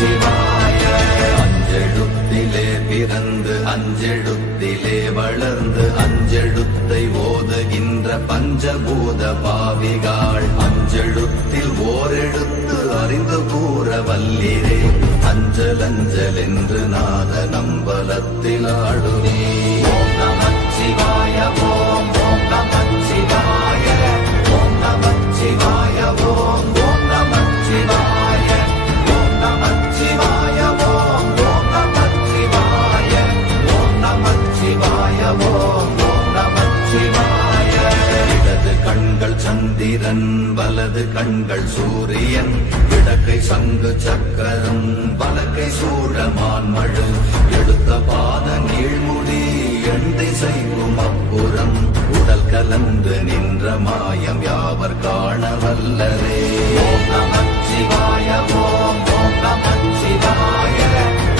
நமச்சிவாய. அஞ்செழுத்திலே பிறந்து அஞ்செழுத்திலே வளர்ந்து அஞ்செழுத்தை ஓதுகின்ற பஞ்சபூத பாவிகாள் அஞ்செழுத்தில் ஓரெழுத்து அறிந்து கூற வல்லிரே. அஞ்சல் அஞ்சல் என்று நாத நம்பலத்தில் ஆடுவே. ஓம் நமச்சிவாய ஓம் ஓம் நமச்சிவாய ஓம் நமச்சிவாய ஓம் ஓம் நமச்சிவாய ஓம் நமச்சிவாய ஓம் ஓம் நமச்சிவாய ஓம் நமச்சிவாய ஓம் ஓம் நமச்சிவாய. இடது கண்கள் சந்திரன் வலது கண்கள் சூரியன் இடக்கை சங்கு சக்கரம் வலக்கை சூழமான் மழு எடுத்த பாத நீழ்முடி எண் திசைக்கும் அப்புறம் உடல் கலந்து நின்ற மாயம் யாவர் காண வல்லரே. ஓம் நமச்சிவாய ஓம்